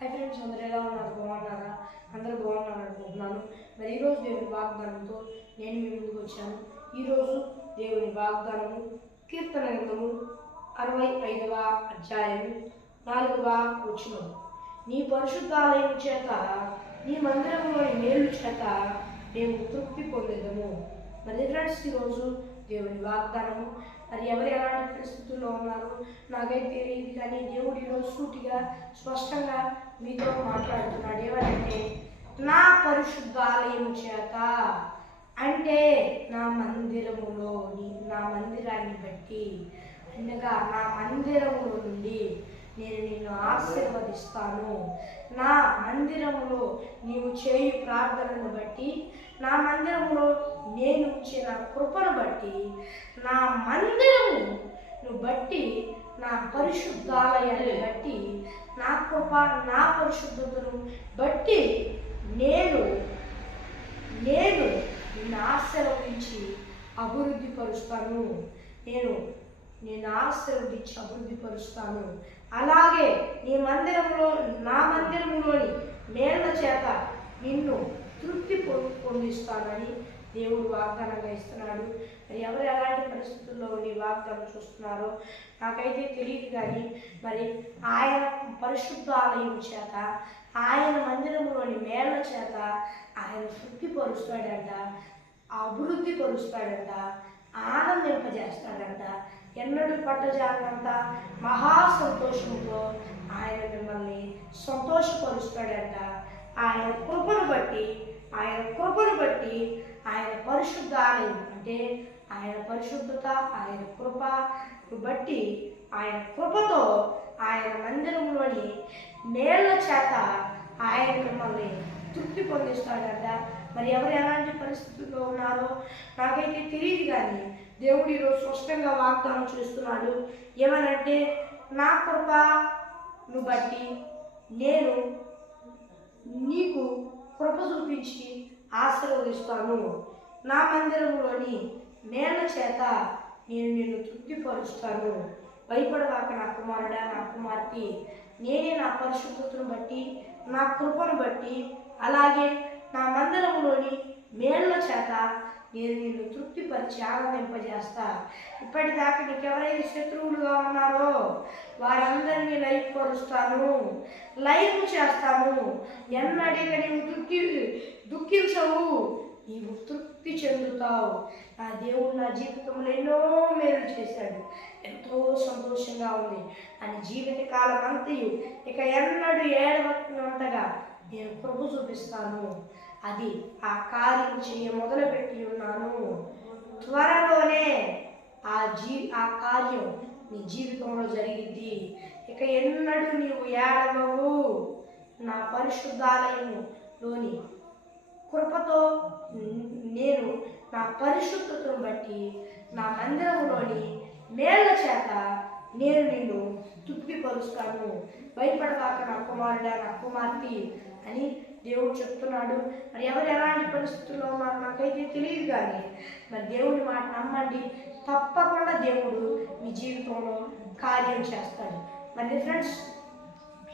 Hi friends అందరూ ఎలా ఉన్నారు? బాగున్నారా? అందరూ బాగున్నారు అనుకుంటున్నాను. మరి ఈరోజు దేవుని వాగ్దానంతో నేను మీ ముందుకు వచ్చాను. ఈరోజు దేవుని వాగ్దానము కీర్తన గ్రంథము అరవై ఐదవ అధ్యాయం నాలుగవ వచ్చిన నీ పరిశుద్ధాలయం చేత నీ మందిరంలోని మేలు చేత మేము తృప్తి పొందేదము. మరి ఫ్రెండ్స్ ఈరోజు దేవుని వాగ్దానము. మరి ఎవరు ఎలాంటి పరిస్థితుల్లో ఉన్నారు? నాకైతే తెలియదు కానీ దేవుడు ఈరోజు సూటిగా స్పష్టంగా మీతో మాట్లాడుతున్నాడు. ఏమంటే నా పరిశుద్ధాలయం చేత. అంటే నా మందిరములోని నా మందిరాన్ని బట్టి. అనగా నా మందిరములో నుండి నేను నిన్ను ఆశీర్వదిస్తాను. నా మందిరములో నీవు చేయి ప్రార్థనను బట్టి నా మందిరం నేను ఇచ్చిన కృపను బట్టి నా మందిరము నువ్వు బట్టి నా పరిశుద్ధాలయాన్ని బట్టి నా కృప నా పరిశుద్ధతను బట్టి నేను నేను నిన్ను ఆశీర్వదించి అభివృద్ధి పరుస్తాను. నేను నేను ఆశీర్వదించి అభివృద్ధి పరుస్తాను. అలాగే నీ మందిరంలో నా మందిరంలోని మేళ్ళ చేత నిన్ను తృప్తి పొందిస్తానని దేవుడు వాగ్దానంగా ఇస్తున్నాడు మరి ఎవరు ఎలాంటి పరిస్థితుల్లో ఉండి వాగ్దానం చూస్తున్నారో నాకైతే తెలియదు కానీ మరి ఆయన పరిశుద్ధ ఆలయం చేత ఆయన మందిరంలోని మేళ చేత ఆయన తృప్తి పరుస్తాడంట అభివృద్ధి పరుస్తాడంట ఆనందింపజేస్తాడంట. ఎన్నడూ పట్టజాలంత మహా సంతోషంతో ఆయన మిమ్మల్ని సంతోషపరుస్తాడంట. ఆయన కృపను బట్టి ఆయన కృపను బట్టి ఆయన పరిశుద్ధ ఆలయం. అంటే ఆయన పరిశుద్ధత ఆయన కృప బట్టి ఆయన కృపతో ఆయన మందిరంలోని నేళ్ళ చేత ఆయన మిమ్మల్ని తృప్తి పొందిస్తాడంట. మరి ఎవరు ఎలాంటి పరిస్థితుల్లో ఉన్నారో నాకైతే తెలియదు కానీ దేవుడు ఈరోజు స్పష్టంగా వాగ్దానం చేస్తున్నాడు. ఏమనంటే నా కృప ను బట్టి నేను నీకు కృప చూపించి ఆశీర్వదిస్తాను. నా మందిరంలోని నేల చేత నేను నిన్ను తృప్తిపరుస్తాను. భయపడవాక నా కుమారుడా నా కుమార్తె. నేనే నా పరిశుద్ధతను బట్టి నా కృపను బట్టి అలాగే నా మందిరంలోని మేళ్ళ చేత నేను నిన్ను తృప్తిపరిచి ఆనందింపజేస్తా. ఇప్పటిదాకా నీకు ఎవరైతే శత్రువులుగా ఉన్నారో లైఫ్ లైఫ్ చేస్తాను. ఎన్నడిగా నీవు దుఃఖి దుఃఖించవు. నీవు తృప్తి చెందుతావు. నా దేవుడు నా జీవితంలో ఎన్నో మేలు చేశాడు. ఎంతో సంతోషంగా ఉంది. అని జీవిత కాలం అంతయు ఇక ఎన్నడు ఏడవనంతగా నేను ప్రభు చూపిస్తాను. అది ఆ కార్యం చేయ మొదలుపెట్టి ఉన్నాను. త్వరలోనే ఆ జీ ఆ కార్యం నీ జీవితంలో జరిగింది ఇక ఎన్నడూ నీవు ఏడవవు. నా పరిశుద్ధాలయములోని కృపతో నేను నా పరిశుద్ధతను బట్టి నా మందిరంలోని మేళ్ళ చేత నేను నిన్ను తృప్తిపరుస్తాను. భయపడవాక నా కుమారుడా నా కుమార్తె అని దేవుడు చెప్తున్నాడు. మరి ఎవరు ఎలాంటి పరిస్థితుల్లో ఉన్నారో నాకైతే తెలియదు కానీ మరి దేవుని మాట నమ్మండి. తప్పకుండా దేవుడు మీ జీవితంలో కార్యం చేస్తాడు. మరి ఫ్రెండ్స్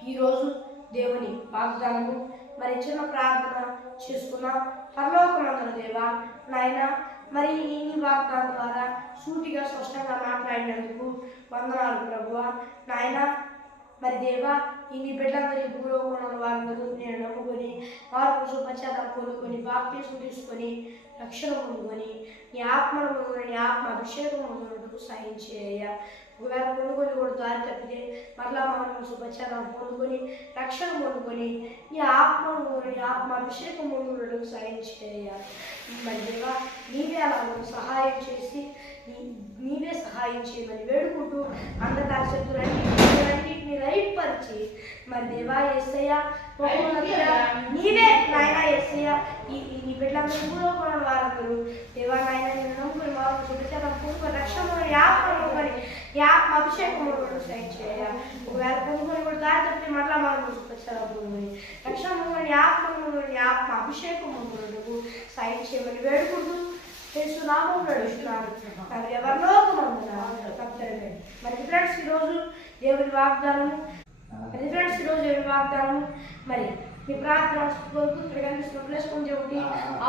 ఈరోజు దేవుని వాగ్దానము మరి చిన్న ప్రార్థన చేసుకున్నాం పరలోకమందుల దేవా నాయన మరి ఈ వాగ్దానం ద్వారా సూటిగా స్పష్టంగా మాట్లాడినందుకు వందనాలు ప్రభువ. నాయన మరి దేవా ఈ నీ బిడ్డలందరి భూలోకంలో వారందరూ నేను నమ్ముకొని వారు సుపచారం పొందుకొని బాప్తీసం తీసుకొని రక్షణ పొందుకొని నీ ఆత్మను పొందుకొని నీ ఆత్మ అభిషేకం పొందుకున్నట్టు సాయం చేయ ఒకవేళ పొందుకొని కూడా దారి తప్పితే మరలా మనం సుపచారం పొందుకొని రక్షణ పొందుకొని నీ ఆత్మ నీ ఆత్మ అభిషేకం పొందుకున్నట్టు సాయం చేయ మరి దేవా నీవే అలా సహాయం చేసి నీవే సహాయం చేయమని వేడుకుంటూ అంధకార శక్తులన్నింటినీ రైపరిచి మరి దేవా ఎస్సయ్య నీవే నాయన ఎస్సయ్య నీ బిడ్డలందరూ కూడా కూడా వారందరూ దేవా నాయన నేను నమ్ముకుని వారు చూపించాను పొందుకొని రక్షణ పొందుకొని యాత్మ అభిషేకం కూడా సైన్ చేయ ఒకవేళ పొందుకొని కూడా దారి తప్పి మరలా మనం పొందుకొని రక్షణ పొందుకొని ఆత్మ అభిషేకం సైన్ చేయమని వేడుకుంటూ యేసు నామం నడుస్తున్నాను ఎవరిలో దేవుని వాగ్దానము. మరి ఫ్రెండ్స్ ఈరోజు ఏమి వాగ్దానం మరి మీ ప్రార్థన కొరకు ఇక్కడ కనిపిస్తున్న ప్లస్ తొమ్మిది ఒకటి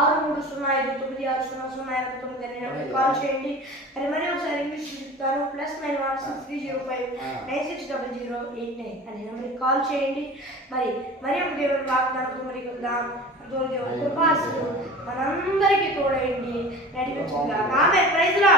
ఆరు మూడు సున్నా ఐదు తొమ్మిది ఆరు సున్నా సున్నా ఐదు తొమ్మిది అనే కాల్ చేయండి. మరి మరి ఒకసారి ఇంగ్లీష్ చెప్తాను. Plus nine one six three zero five nine six double zero eight nine అనే నెంబర్కి కాల్ చేయండి. మరి మరి ఒక దేవుని వాగ్దానంతో మరి అంతవరకు దేవుని కృపాసులు మనందరికీ తోడైంది. నడిపించుగా ఆమె ప్రైజ్లా